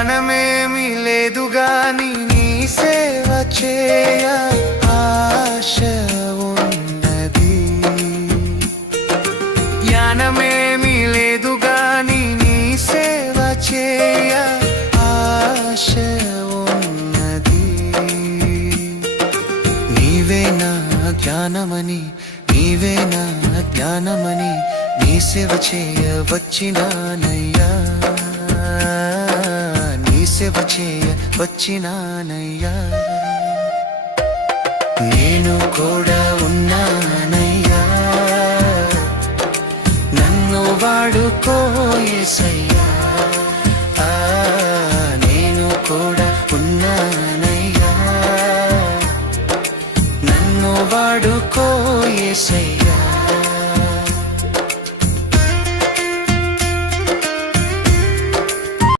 జ్ఞానమేమి లేదు గాని నీ సేవ చేయ ఆశ ఉన్నది. జ్ఞానమేమి లేదు గాని నీ సేవ చేయ ఆశ ఉన్నది. నీవే నా జ్ఞానమని, నీవే నా జ్ఞానమని నీ సేవ చేయ వచ్చినానయ్యా, నీ సేవ చేయ వచ్చినానయ్యా. నేను కూడా ఉన్నానయ్యా, నన్ను వాడుకో యేసయ్యా. నేను కూడా ఉన్నానయ్యా, నన్ను వాడుకో యేసయ్యా.